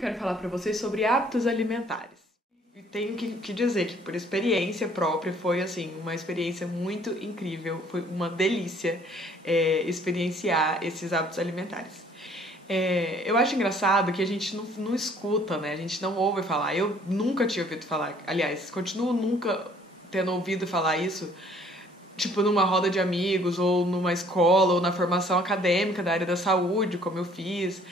quero falar para vocês sobre hábitos alimentares. E tenho que dizer que, por experiência própria, foi assim uma experiência muito incrível, foi uma delícia experienciar esses hábitos alimentares. Eu acho engraçado que a gente não escuta, né? A gente não ouve falar. Eu nunca tinha ouvido falar. Aliás, continuo nunca tendo ouvido falar isso, tipo, numa roda de amigos, ou numa escola, ou na formação acadêmica da área da saúde, como eu fiz.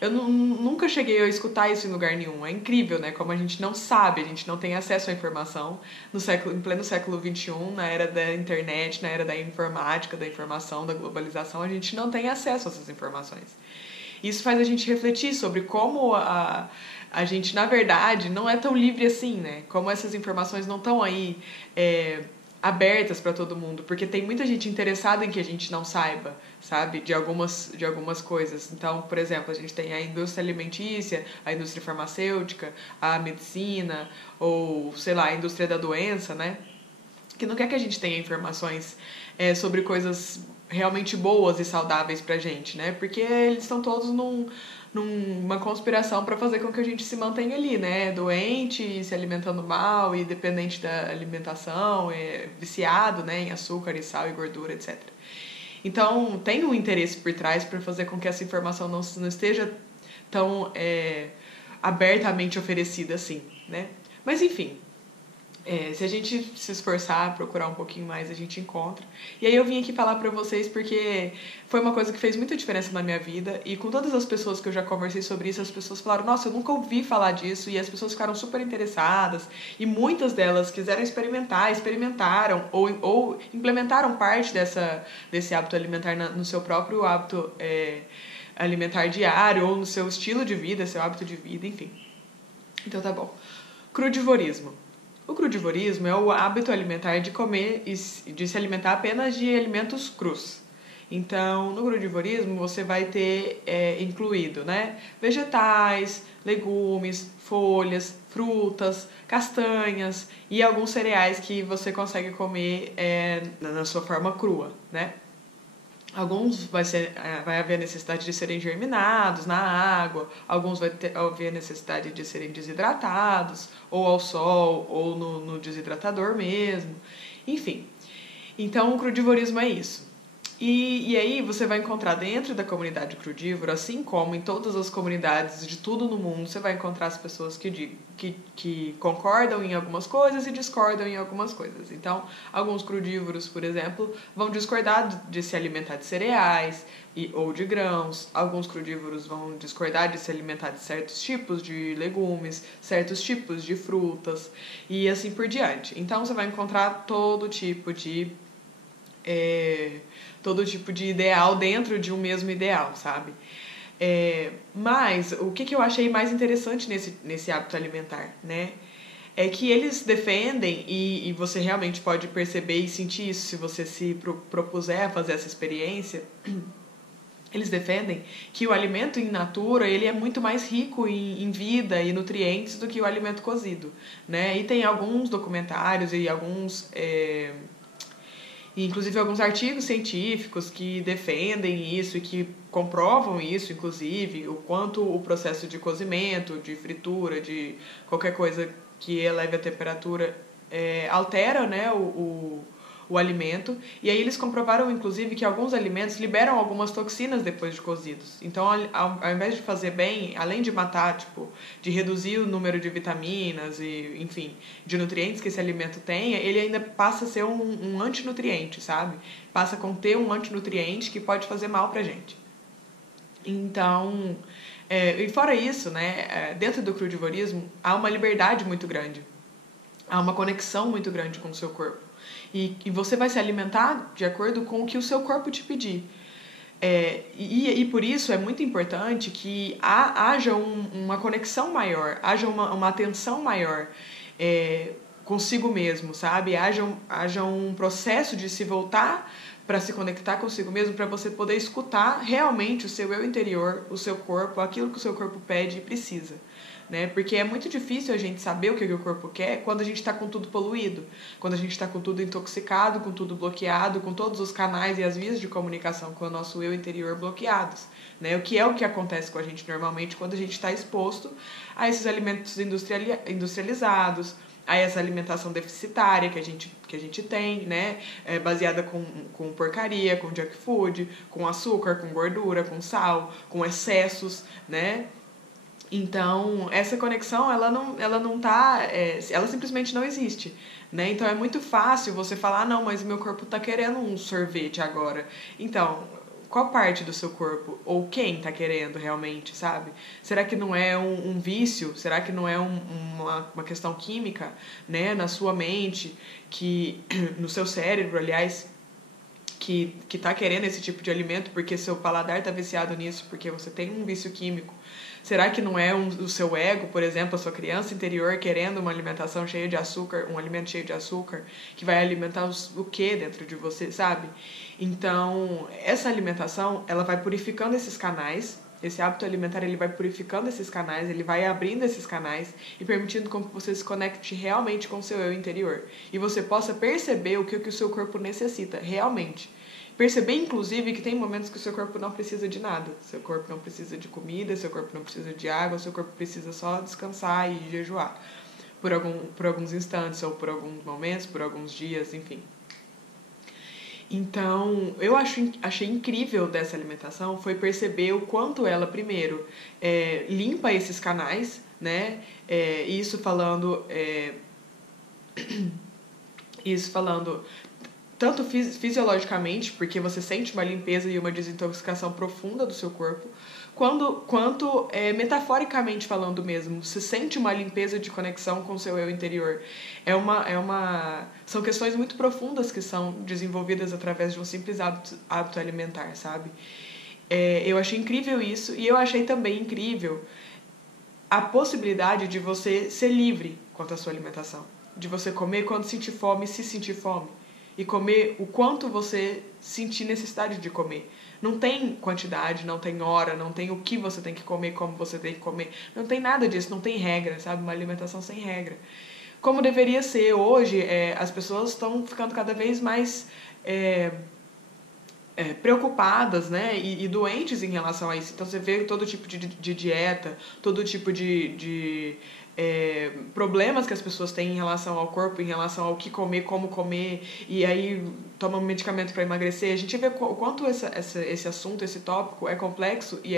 Eu nunca cheguei a escutar isso em lugar nenhum. É incrível, né? Como a gente não sabe, a gente não tem acesso à informação em pleno século XXI, na era da internet, na era da informática, da informação, da globalização, a gente não tem acesso a essas informações. Isso faz a gente refletir sobre como a gente, na verdade, não é tão livre assim, né? Como essas informações não estão aí abertas para todo mundo, porque tem muita gente interessada em que a gente não saiba, sabe, de algumas coisas. Então, por exemplo, a gente tem a indústria alimentícia, a indústria farmacêutica, a medicina, ou, sei lá, a indústria da doença, né, que não quer que a gente tenha informações sobre coisas realmente boas e saudáveis pra gente, né, porque eles estão todos numa conspiração para fazer com que a gente se mantenha ali, né? Doente, se alimentando mal e dependente da alimentação, viciado, né? Em açúcar e sal e gordura, etc. Então, tem um interesse por trás para fazer com que essa informação não esteja tão abertamente oferecida assim, né? Mas, enfim, se a gente se esforçar, procurar um pouquinho mais, a gente encontra. E aí eu vim aqui falar pra vocês porque foi uma coisa que fez muita diferença na minha vida. E com todas as pessoas que eu já conversei sobre isso, as pessoas falaram, nossa, eu nunca ouvi falar disso. E as pessoas ficaram super interessadas. E muitas delas quiseram experimentaram ou implementaram parte desse hábito alimentar no seu próprio hábito alimentar diário, ou no seu estilo de vida, seu hábito de vida, enfim. Então tá bom. Crudivorismo. O crudivorismo é o hábito alimentar de comer e de se alimentar apenas de alimentos crus. Então, no crudivorismo, você vai ter incluído, né, vegetais, legumes, folhas, frutas, castanhas e alguns cereais que você consegue comer na sua forma crua, né? Alguns vai haver necessidade de serem germinados na água, alguns vai haver necessidade de serem desidratados, ou ao sol, ou no desidratador mesmo. Enfim, então o crudivorismo é isso. E aí você vai encontrar dentro da comunidade crudívora, assim como em todas as comunidades de tudo no mundo, você vai encontrar as pessoas que concordam em algumas coisas e discordam em algumas coisas. Então, alguns crudívoros, por exemplo, vão discordar de se alimentar de cereais ou de grãos. Alguns crudívoros vão discordar de se alimentar de certos tipos de legumes, certos tipos de frutas e assim por diante. Então, você vai encontrar todo tipo de ideal dentro de um mesmo ideal, sabe? Mas o que eu achei mais interessante nesse hábito alimentar, né? É que eles defendem, e você realmente pode perceber e sentir isso se você se propuser a fazer essa experiência, eles defendem que o alimento in natura ele é muito mais rico em vida e nutrientes do que o alimento cozido, né? E tem alguns documentários e inclusive alguns artigos científicos que defendem isso e que comprovam isso, inclusive, o quanto o processo de cozimento, de fritura, de qualquer coisa que eleve a temperatura altera, né, o alimento. E aí eles comprovaram, inclusive, que alguns alimentos liberam algumas toxinas depois de cozidos. Então, ao invés de fazer bem, além de matar, tipo, de reduzir o número de vitaminas e, enfim, de nutrientes que esse alimento tenha, ele ainda passa a ser um antinutriente, sabe? Passa a conter um antinutriente que pode fazer mal pra gente. Então, e fora isso, né, dentro do crudivorismo, há uma liberdade muito grande. Há uma conexão muito grande com o seu corpo. E você vai se alimentar de acordo com o que o seu corpo te pedir. E por isso é muito importante que haja uma conexão maior, haja uma atenção maior consigo mesmo, sabe? Haja um processo de se voltar para se conectar consigo mesmo, para você poder escutar realmente o seu eu interior, o seu corpo, aquilo que o seu corpo pede e precisa. Né? Porque é muito difícil a gente saber o que o corpo quer quando a gente está com tudo poluído, quando a gente está com tudo intoxicado, com tudo bloqueado, com todos os canais e as vias de comunicação com o nosso eu interior bloqueados, né? O que é o que acontece com a gente normalmente quando a gente está exposto a esses alimentos industrializados, a essa alimentação deficitária que a gente tem, né? Baseada com porcaria, com junk food, com açúcar, com gordura, com sal, com excessos, né? Então, essa conexão, ela não tá... ela simplesmente não existe, né? Então, é muito fácil você falar, ah, não, mas meu corpo tá querendo um sorvete agora. Então, qual parte do seu corpo? Ou quem tá querendo realmente, sabe? Será que não é um vício? Será que não é uma questão química, né? Na sua mente, no seu cérebro, aliás, que tá querendo esse tipo de alimento porque seu paladar tá viciado nisso, porque você tem um vício químico. Será que não é o seu ego, por exemplo, a sua criança interior querendo uma alimentação cheia de açúcar, um alimento cheio de açúcar, que vai alimentar o que dentro de você, sabe? Então, essa alimentação, ela vai purificando esses canais, esse hábito alimentar, ele vai purificando esses canais, ele vai abrindo esses canais e permitindo com que você se conecte realmente com o seu eu interior. E você possa perceber o que o seu corpo necessita, realmente. Perceber, inclusive, que tem momentos que o seu corpo não precisa de nada. Seu corpo não precisa de comida, seu corpo não precisa de água, seu corpo precisa só descansar e jejuar. Por alguns instantes, ou por alguns momentos, por alguns dias, enfim. Então, achei incrível dessa alimentação foi perceber o quanto ela, primeiro, limpa esses canais, né? Isso falando tanto fisiologicamente, porque você sente uma limpeza e uma desintoxicação profunda do seu corpo, quanto metaforicamente falando mesmo, você sente uma limpeza de conexão com o seu eu interior. São questões muito profundas que são desenvolvidas através de um simples hábito alimentar, sabe? Eu achei incrível isso, e eu achei também incrível a possibilidade de você ser livre quanto à sua alimentação. De você comer quando sentir fome, se sentir fome. E comer o quanto você sentir necessidade de comer. Não tem quantidade, não tem hora, não tem o que você tem que comer, como você tem que comer. Não tem nada disso, não tem regra, sabe? Uma alimentação sem regra. Como deveria ser hoje, as pessoas estão ficando cada vez mais preocupadas, né? E doentes em relação a isso. Então você vê todo tipo de dieta, todo tipo de problemas que as pessoas têm em relação ao corpo, em relação ao que comer, como comer, e aí tomam medicamento para emagrecer. A gente vê o quanto esse assunto, esse tópico é complexo e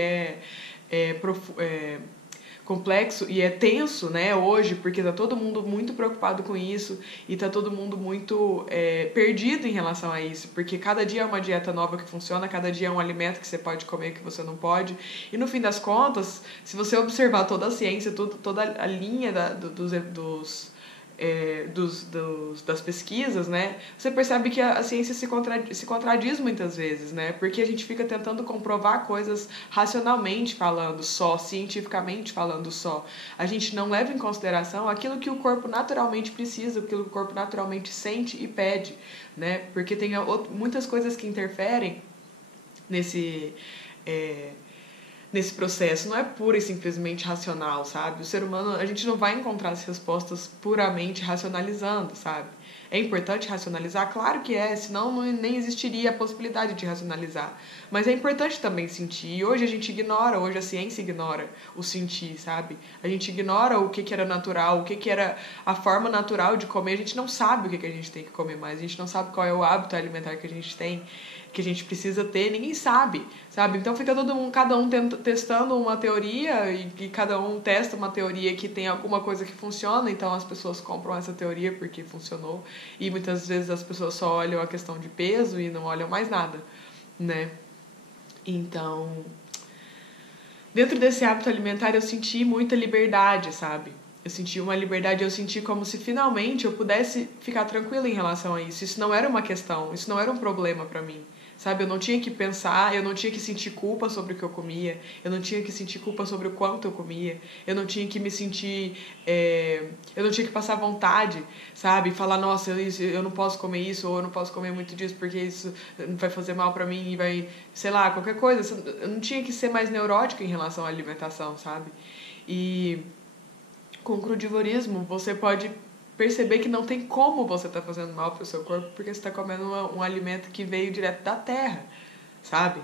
complexo e é tenso, né, hoje, porque tá todo mundo muito preocupado com isso e tá todo mundo muito perdido em relação a isso, porque cada dia é uma dieta nova que funciona, cada dia é um alimento que você pode comer que você não pode, e no fim das contas, se você observar toda a ciência, toda a linha das pesquisas, né, você percebe que a ciência se contradiz muitas vezes, né, porque a gente fica tentando comprovar coisas racionalmente falando só, cientificamente falando só. A gente não leva em consideração aquilo que o corpo naturalmente precisa, aquilo que o corpo naturalmente sente e pede, né, porque tem muitas coisas que interferem nesse processo, não é pura e simplesmente racional, sabe? O ser humano, a gente não vai encontrar as respostas puramente racionalizando, sabe? É importante racionalizar? Claro que é, senão nem existiria a possibilidade de racionalizar. Mas é importante também sentir, e hoje a gente ignora, hoje a ciência ignora o sentir, sabe? A gente ignora o que era natural, o que era a forma natural de comer, a gente não sabe o que a gente tem que comer mais, a gente não sabe qual é o hábito alimentar que a gente tem, que a gente precisa ter, ninguém sabe, sabe? Então fica cada um testando uma teoria e cada um testa uma teoria que tem alguma coisa que funciona, então as pessoas compram essa teoria porque funcionou e muitas vezes as pessoas só olham a questão de peso e não olham mais nada, né? Então, dentro desse hábito alimentar eu senti muita liberdade, sabe? Eu senti uma liberdade, eu senti como se finalmente eu pudesse ficar tranquila em relação a isso. Isso não era uma questão, isso não era um problema pra mim. Sabe, eu não tinha que pensar, eu não tinha que sentir culpa sobre o que eu comia, eu não tinha que sentir culpa sobre o quanto eu comia, eu não tinha que me sentir, eu não tinha que passar vontade, sabe, falar, nossa, eu não posso comer isso, ou eu não posso comer muito disso porque isso vai fazer mal pra mim e vai, sei lá, qualquer coisa. Eu não tinha que ser mais neurótica em relação à alimentação, sabe, e com o crudivorismo você pode perceber que não tem como você tá fazendo mal pro seu corpo porque você tá comendo um alimento que veio direto da terra, sabe?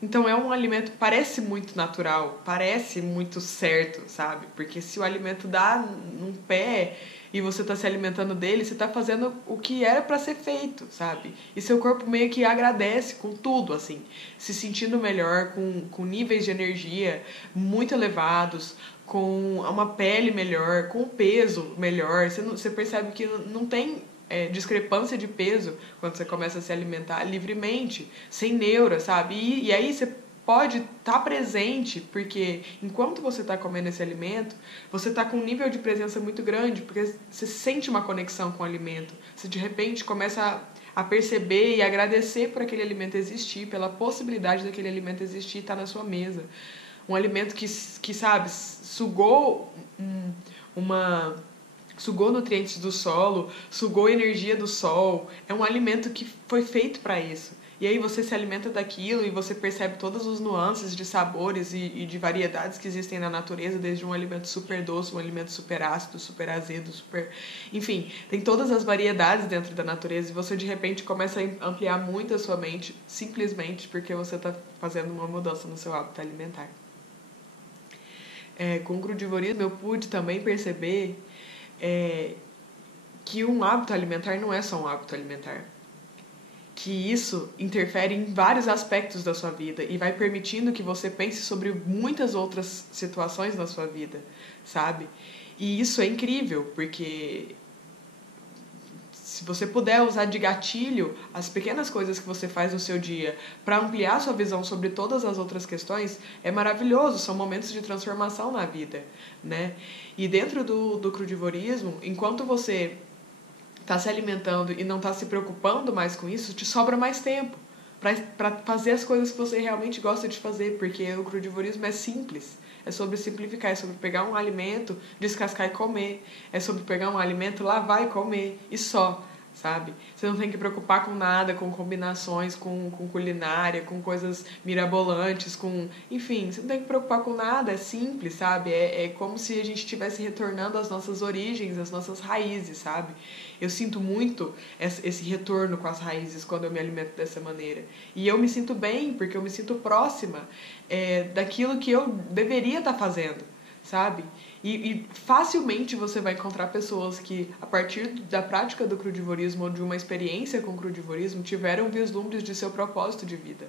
Então é um alimento, parece muito natural, parece muito certo, sabe? Porque se o alimento dá num pé e você tá se alimentando dele, você tá fazendo o que era para ser feito, sabe? E seu corpo meio que agradece com tudo, assim, se sentindo melhor, com níveis de energia muito elevados, com uma pele melhor, com peso melhor. Você percebe que não tem discrepância de peso quando você começa a se alimentar livremente, sem neura, sabe? E aí você pode estar presente, porque enquanto você está comendo esse alimento, você está com um nível de presença muito grande, porque você sente uma conexão com o alimento. Você de repente começa a perceber e agradecer por aquele alimento existir, pela possibilidade daquele alimento existir e estar na sua mesa. Um alimento que sabe, sugou sugou nutrientes do solo, sugou energia do sol. É um alimento que foi feito para isso. E aí você se alimenta daquilo e você percebe todas as nuances de sabores e de variedades que existem na natureza, desde um alimento super doce, um alimento super ácido, super azedo, super... Enfim, tem todas as variedades dentro da natureza e você de repente começa a ampliar muito a sua mente, simplesmente porque você está fazendo uma mudança no seu hábito alimentar. Com o crudivorismo eu pude também perceber que um hábito alimentar não é só um hábito alimentar. Que isso interfere em vários aspectos da sua vida e vai permitindo que você pense sobre muitas outras situações na sua vida, sabe? E isso é incrível, porque se você puder usar de gatilho as pequenas coisas que você faz no seu dia para ampliar sua visão sobre todas as outras questões, é maravilhoso, são momentos de transformação na vida, né? E dentro do crudivorismo, enquanto você está se alimentando e não está se preocupando mais com isso, te sobra mais tempo para fazer as coisas que você realmente gosta de fazer, porque o crudivorismo é simples. É sobre simplificar, é sobre pegar um alimento, descascar e comer. É sobre pegar um alimento, lavar e comer. E só, sabe? Você não tem que preocupar com nada, com combinações, com culinária, com coisas mirabolantes, com... Enfim, você não tem que preocupar com nada, é simples, sabe? É como se a gente estivesse retornando às nossas origens, às nossas raízes, sabe? Eu sinto muito esse retorno com as raízes quando eu me alimento dessa maneira. E eu me sinto bem, porque eu me sinto próxima daquilo que eu deveria estar fazendo, sabe? E facilmente você vai encontrar pessoas que, a partir da prática do crudivorismo ou de uma experiência com o crudivorismo, tiveram vislumbres de seu propósito de vida.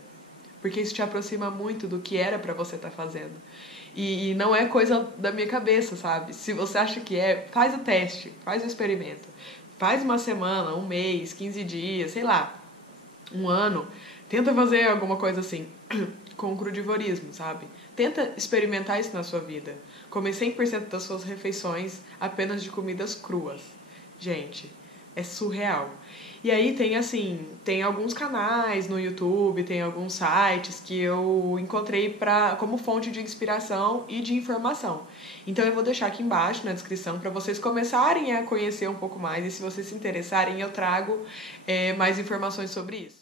Porque isso te aproxima muito do que era para você estar fazendo. E não é coisa da minha cabeça, sabe? Se você acha que faz o teste, faz o experimento. Faz uma semana, um mês, 15 dias, sei lá, um ano. Tenta fazer alguma coisa assim, com o crudivorismo, sabe? Tenta experimentar isso na sua vida. Comer 100% das suas refeições apenas de comidas cruas. Gente, é surreal. E aí tem alguns canais no YouTube, tem alguns sites que eu encontrei como fonte de inspiração e de informação. Então eu vou deixar aqui embaixo na descrição para vocês começarem a conhecer um pouco mais, e se vocês se interessarem eu trago mais informações sobre isso.